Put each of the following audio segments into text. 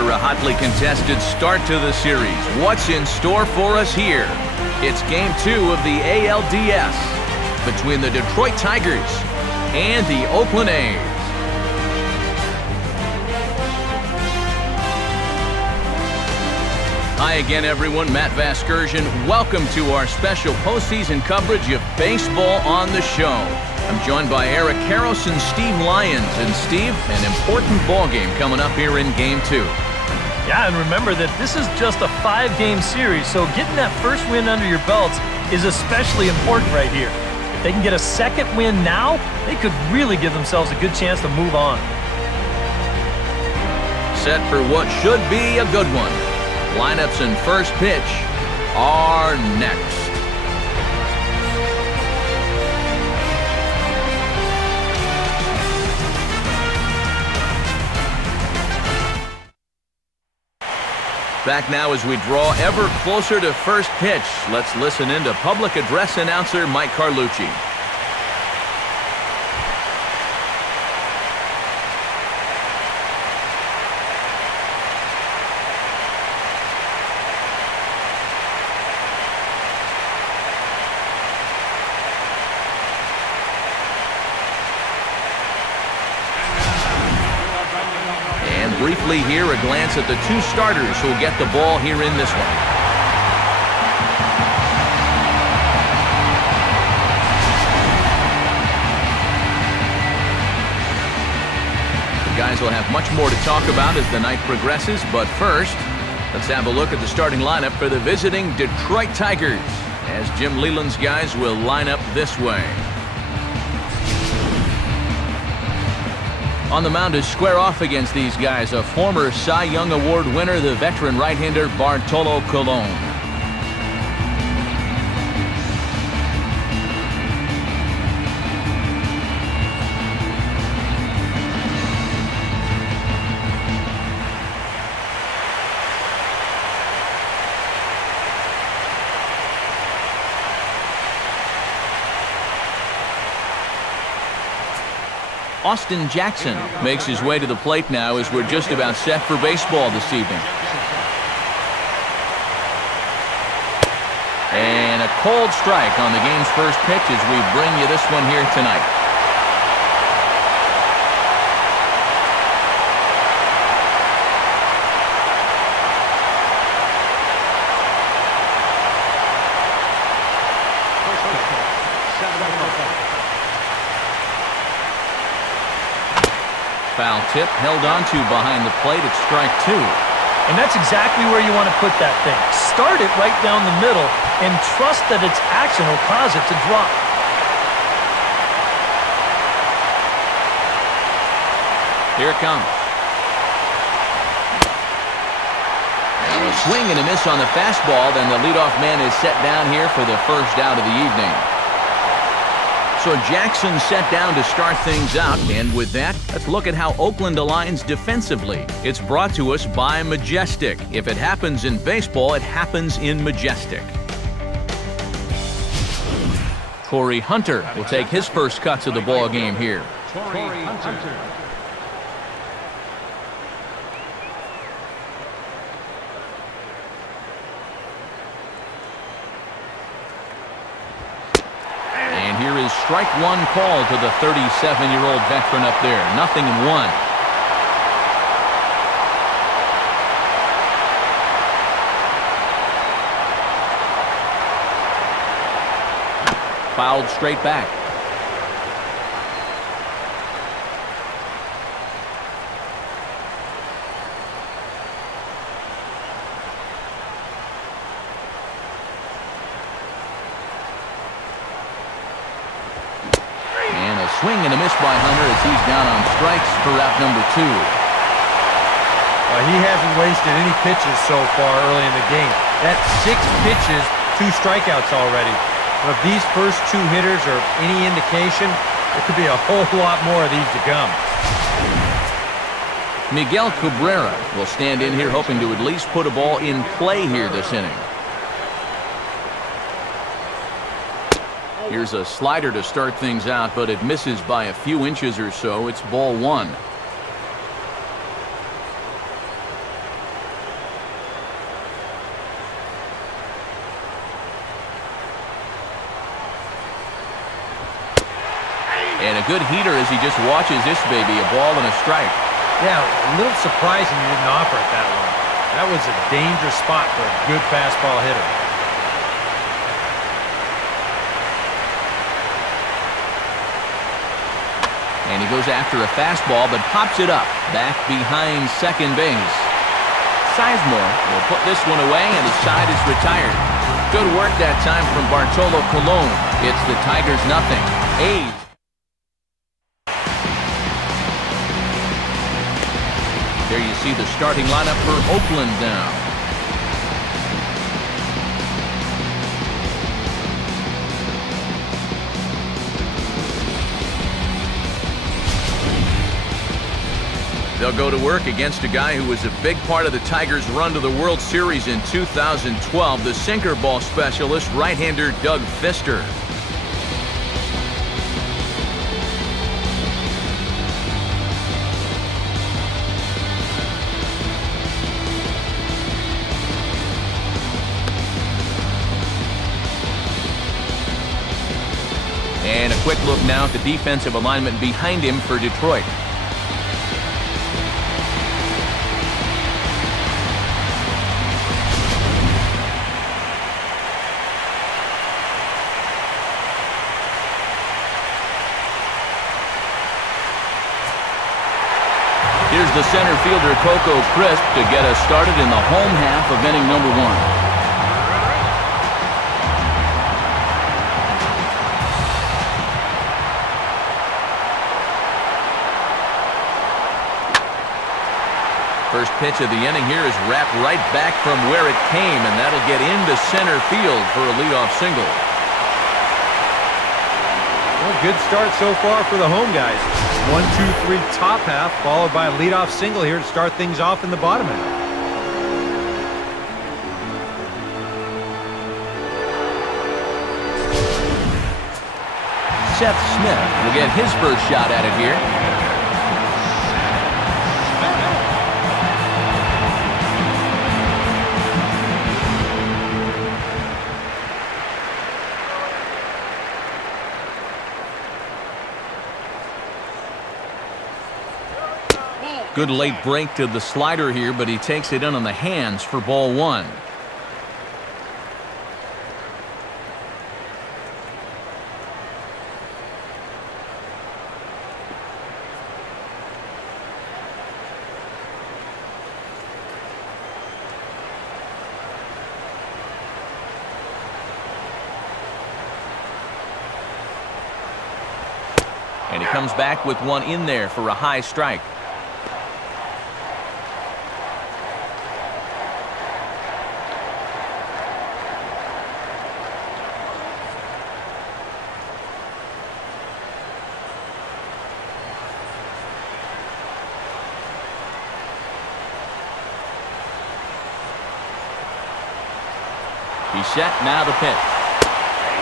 After a hotly contested start to the series, what's in store for us here? It's Game 2 of the ALDS between the Detroit Tigers and the Oakland A's. Hi again, everyone. Matt Vasgersian. Welcome to our special postseason coverage of baseball on the show. I'm joined by Eric Karros and Steve Lyons. And Steve, an important ball game coming up here in Game 2. Yeah, and remember that this is just a 5-game series, so getting that first win under your belts is especially important right here. If they can get a second win now, they could really give themselves a good chance to move on. Set for what should be a good one. Lineups and first pitch are next. Back now as we draw ever closer to first pitch. Let's listen in to public address announcer Mike Carlucci. Briefly here, a glance at the two starters who'll get the ball here in this one. The guys will have much more to talk about as the night progresses, but first, let's have a look at the starting lineup for the visiting Detroit Tigers, as Jim Leyland's guys will line up this way. On the mound to square off against these guys, a former Cy Young Award winner, the veteran right-hander Bartolo Colon. Austin Jackson makes his way to the plate now as we're just about set for baseball this evening. And a cold strike on the game's first pitch as we bring you this one here tonight. Foul tip held onto behind the plate at strike 2. And that's exactly where you want to put that thing. Start it right down the middle and trust that its action will cause it to drop. Here it comes. And a swing and a miss on the fastball. Then the leadoff man is set down here for the first out of the evening. So Jackson set down to start things out, and with that, let's look at how Oakland aligns defensively. It's brought to us by Majestic. If it happens in baseball, it happens in Majestic. Corey Hunter will take his first cuts of the ball game here. Corey Hunter. Here is strike one call to the 37-year-old veteran up there. 0-1. Fouled straight back. Swing and a miss by Hunter as he's down on strikes for out number 2. He hasn't wasted any pitches so far early in the game. That's 6 pitches, 2 strikeouts already. But if these first 2 hitters are any indication, there could be a whole lot more of these to come. Miguel Cabrera will stand in here hoping to at least put a ball in play here this inning. Here's a slider to start things out, but it misses by a few inches or so. It's ball 1. And a good heater as he just watches this baby, a ball and a strike. Yeah, a little surprising he didn't offer it that long. That was a dangerous spot for a good fastball hitter. And he goes after a fastball, but pops it up back behind second base. Sizemore will put this one away, and his side is retired. Good work that time from Bartolo Colon. It's the Tigers nothing. A's. There you see the starting lineup for Oakland now. They'll go to work against a guy who was a big part of the Tigers' run to the World Series in 2012, the sinker ball specialist, right-hander Doug Fister. And a quick look now at the defensive alignment behind him for Detroit. Here's the center fielder, Coco Crisp, to get us started in the home half of inning number 1. First pitch of the inning here is wrapped right back from where it came, and that'll get into center field for a leadoff single. Well, good start so far for the home guys. 1, 2, 3 top half, followed by a leadoff single here to start things off in the bottom half. Seth Smith will get his first shot at it here. Good late break to the slider here, but he takes it in on the hands for ball 1. And he comes back with one in there for a high strike. He's set, now the pitch.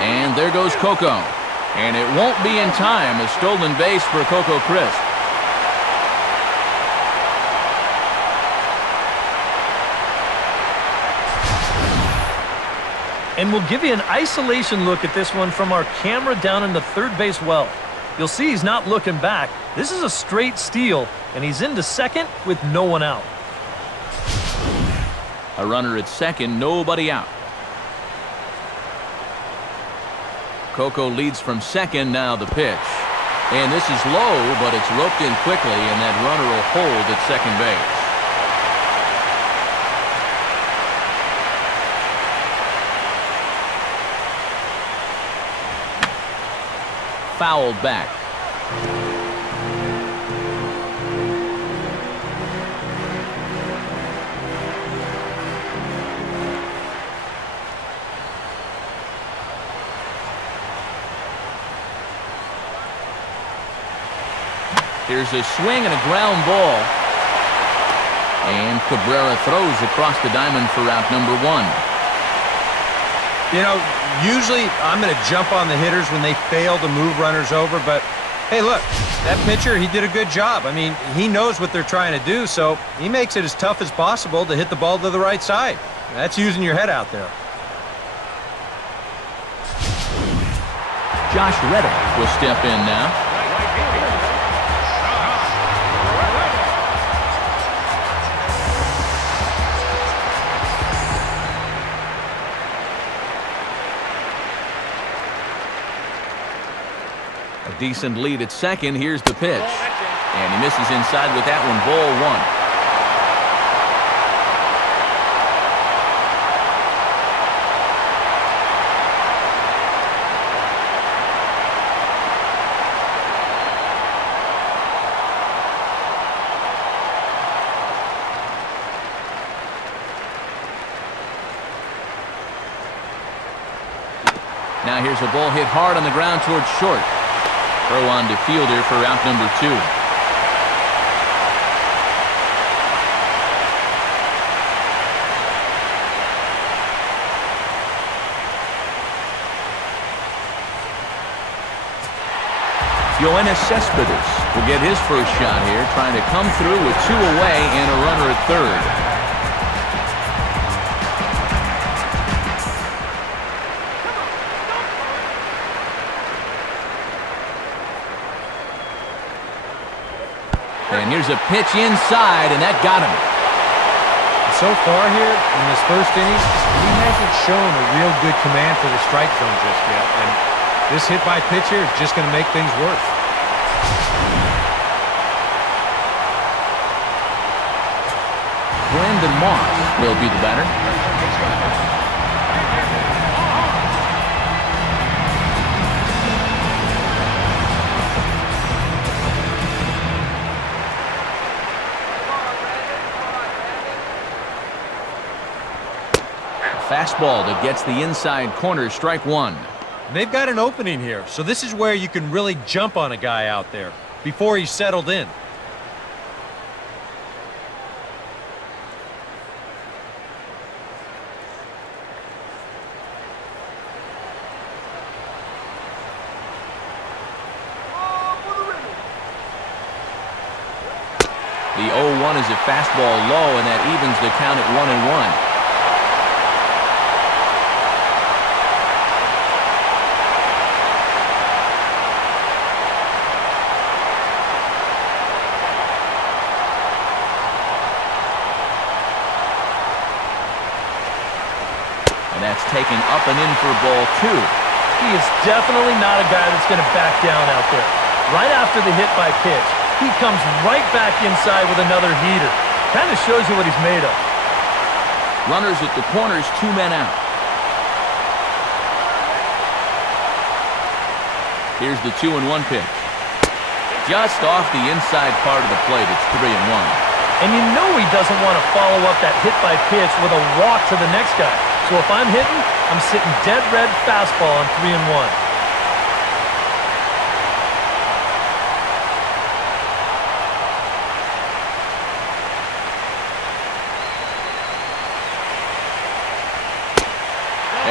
And there goes Coco. And it won't be in time. A stolen base for Coco Crisp. And we'll give you an isolation look at this one from our camera down in the third base well. You'll see he's not looking back. This is a straight steal, and he's into second with no one out. A runner at second, nobody out. Coco leads from second, now the pitch. And this is low, but it's roped in quickly, and that runner will hold at second base. Fouled back. Here's a swing and a ground ball. And Cabrera throws across the diamond for out number 1. You know, usually I'm going to jump on the hitters when they fail to move runners over, but hey, look, that pitcher, he did a good job. I mean, he knows what they're trying to do, so he makes it as tough as possible to hit the ball to the right side. That's using your head out there. Josh Reddick will step in now. A decent lead at second. Here's the pitch. And he misses inside with that one. Ball one. Now here's a ball hit hard on the ground towards short. Throw on to fielder for out number 2. Yoenis Cespedes will get his first shot here, trying to come through with 2 away and a runner at third. And here's a pitch inside, and that got him. So far here in this first inning, he hasn't shown a real good command for the strike zone just yet. And this hit by pitch here is just going to make things worse. Brandon Moss will be the batter. Fastball that gets the inside corner, strike 1. They've got an opening here, so this is where you can really jump on a guy out there before he's settled in. The 0-1 is a fastball low, and that evens the count at 1-1. That's taken up and in for ball 2. He is definitely not a guy that's going to back down out there. Right after the hit by pitch, he comes right back inside with another heater. Kind of shows you what he's made of. Runners at the corners, 2 men out. Here's the 2-1 pitch. Just off the inside part of the plate, it's 3-1. And you know he doesn't want to follow up that hit by pitch with a walk to the next guy. So if I'm hitting, I'm sitting dead red fastball on 3-1.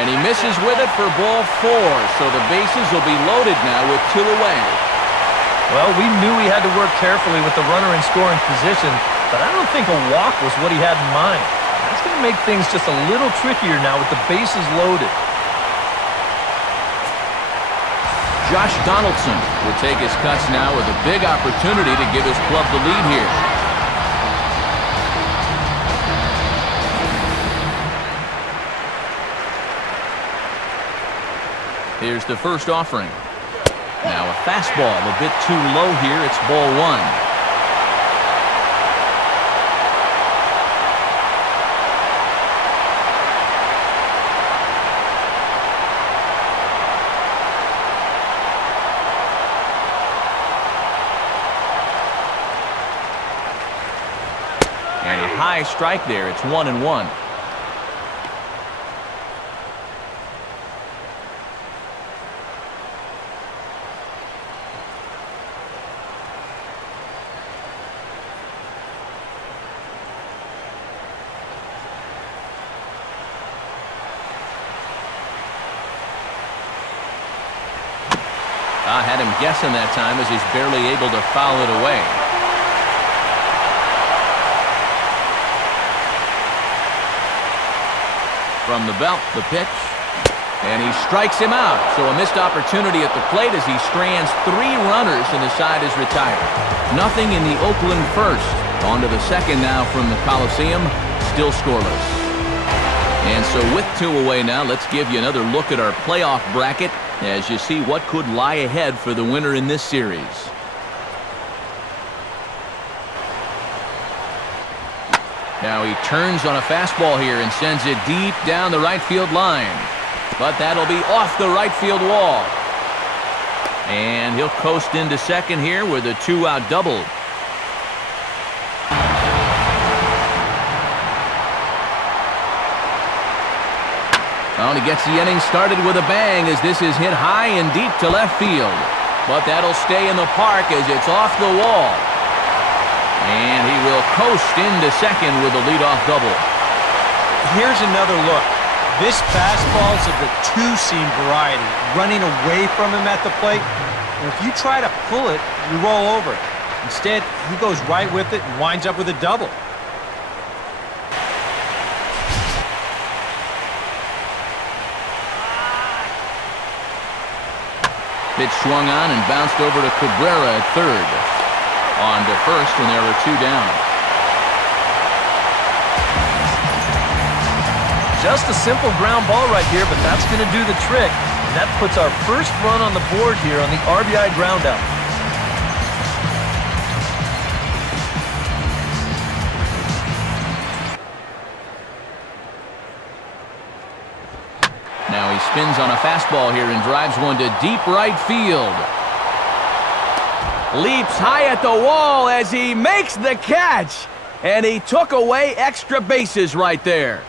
And he misses with it for ball 4. So the bases will be loaded now with 2 away. Well, we knew he had to work carefully with the runner in scoring position, but I don't think a walk was what he had in mind. That's going to make things just a little trickier now with the bases loaded. Josh Donaldson will take his cuts now with a big opportunity to give his club the lead here. Here's the first offering. Now a fastball a bit too low here. It's ball 1. And a high strike there. It's 1-1. I had him guessing that time as he's barely able to foul it away. From the belt, the pitch. And he strikes him out. So a missed opportunity at the plate as he strands 3 runners and the side is retired. Nothing in the Oakland first. On to the second now from the Coliseum. Still scoreless. And so with 2 away now, let's give you another look at our playoff bracket. as you see what could lie ahead for the winner in this series. Now he turns on a fastball here and sends it deep down the right field line. But that'll be off the right field wall. And he'll coast into second here with a 2-out double. Well, he gets the inning started with a bang as this is hit high and deep to left field. But that'll stay in the park as it's off the wall. And he will coast into second with a leadoff double. Here's another look. This fastball's of the two-seam variety, running away from him at the plate. And if you try to pull it, you roll over it. Instead, he goes right with it and winds up with a double. Pitch swung on and bounced over to Cabrera at third. On to first, and there are 2 down. Just a simple ground ball right here, but that's going to do the trick. And that puts our first run on the board here on the RBI groundout. Now he spins on a fastball here and drives one to deep right field. Leaps high at the wall as he makes the catch. And he took away extra bases right there.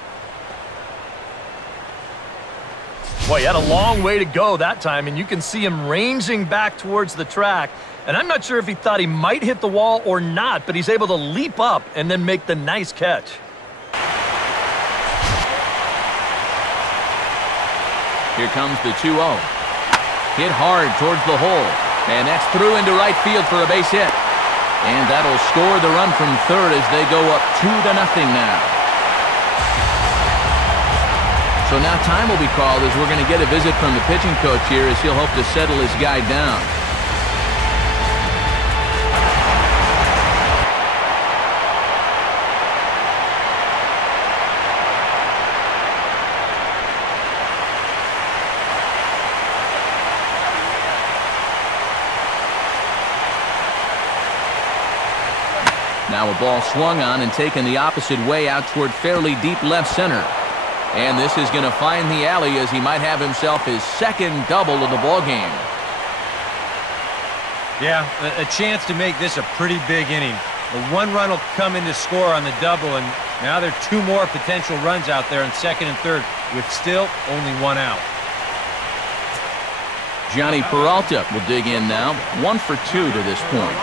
Boy, he had a long way to go that time, and you can see him ranging back towards the track. And I'm not sure if he thought he might hit the wall or not, but he's able to leap up and then make the nice catch. Here comes the 2-0. Hit hard towards the hole. And that's through into right field for a base hit. And that'll score the run from third as they go up 2-0 now. So now time will be called as we're going to get a visit from the pitching coach here as he'll hope to settle his guy down. Now a ball swung on and taken the opposite way out toward fairly deep left center. And this is going to find the alley as he might have himself his second double of the ballgame. Yeah, a chance to make this a pretty big inning. The 1 run will come in to score on the double, and now there are 2 more potential runs out there in second and third with still only 1 out. Johnny Peralta will dig in now. 1 for 2 to this point.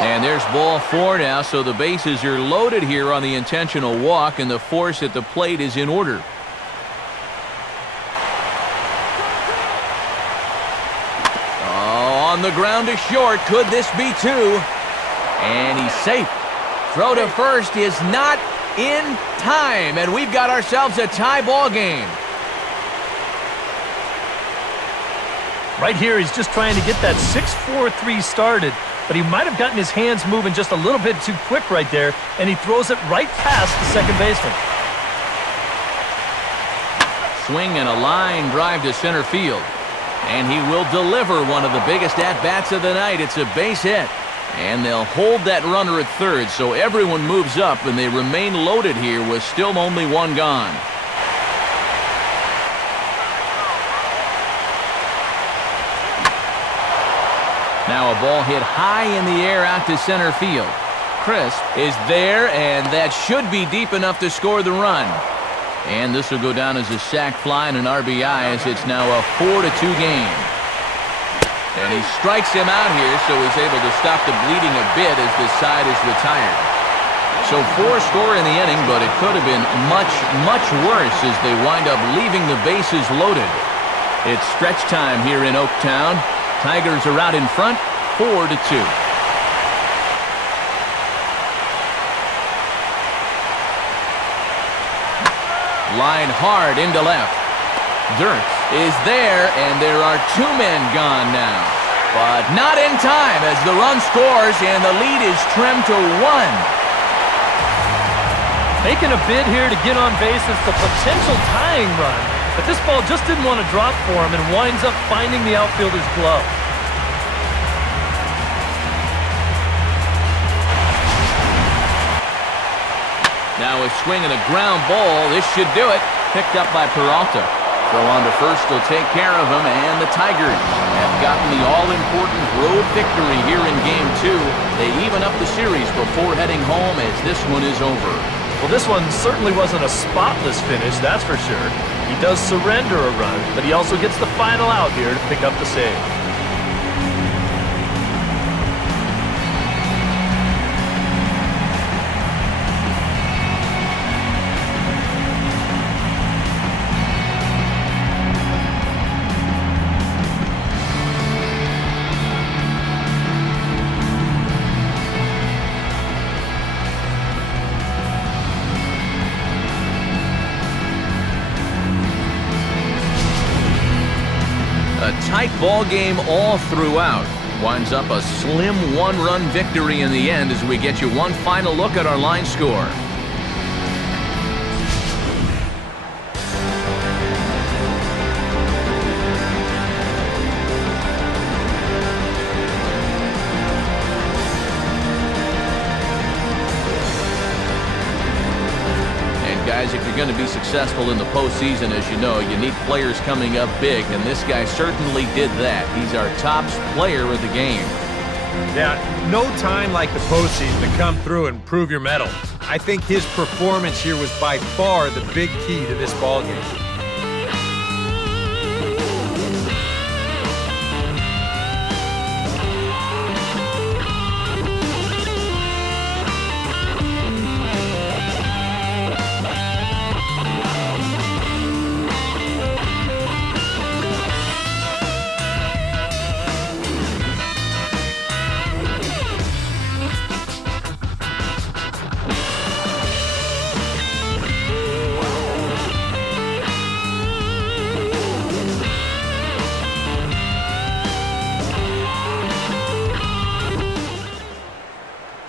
And there's ball 4 now, so the bases are loaded here on the intentional walk, and the force at the plate is in order. Oh, on the ground to short. Could this be 2? And he's safe. Throw to first is not in time, and we've got ourselves a tie ball game. Right here, he's just trying to get that 6-4-3 started. But he might have gotten his hands moving just a little bit too quick right there, and he throws it right past the second baseman. Swing and a line drive to center field. And he will deliver one of the biggest at-bats of the night. It's a base hit. And they'll hold that runner at third, so everyone moves up, and they remain loaded here with still only 1 gone. Now a ball hit high in the air out to center field. Crisp is there, and that should be deep enough to score the run. And this will go down as a sac fly and an RBI as it's now a 4-2 game. And he strikes him out here, so he's able to stop the bleeding a bit as this side is retired. So 4 score in the inning, but it could have been much, much worse as they wind up leaving the bases loaded. It's stretch time here in Oaktown. Tigers are out in front, 4-2. Line hard into left. Dirks is there, and there are 2 men gone now. But not in time as the run scores and the lead is trimmed to 1. Making a bid here to get on base is the potential tying run. But this ball just didn't want to drop for him and winds up finding the outfielder's glove. Now a swing and a ground ball. This should do it. Picked up by Peralta. Throw on to first will take care of him, and the Tigers have gotten the all-important road victory here in Game 2. They even up the series before heading home as this one is over. Well, this one certainly wasn't a spotless finish, that's for sure. He does surrender a run, but he also gets the final out here to pick up the save. A tight ball game all throughout. Winds up a slim 1-run victory in the end as we get you one final look at our line score. Guys, if you're going to be successful in the postseason, as you know, you need players coming up big, and this guy certainly did that. He's our top player of the game. Yeah, no time like the postseason to come through and prove your mettle. I think his performance here was by far the big key to this ballgame.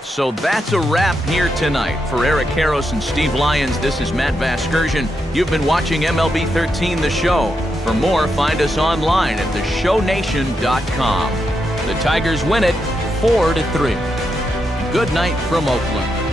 So that's a wrap here tonight. For Eric Karros and Steve Lyons, this is Matt Vasgersian. You've been watching MLB 13 The Show. For more, find us online at theshownation.com. The Tigers win it 4-3. Good night from Oakland.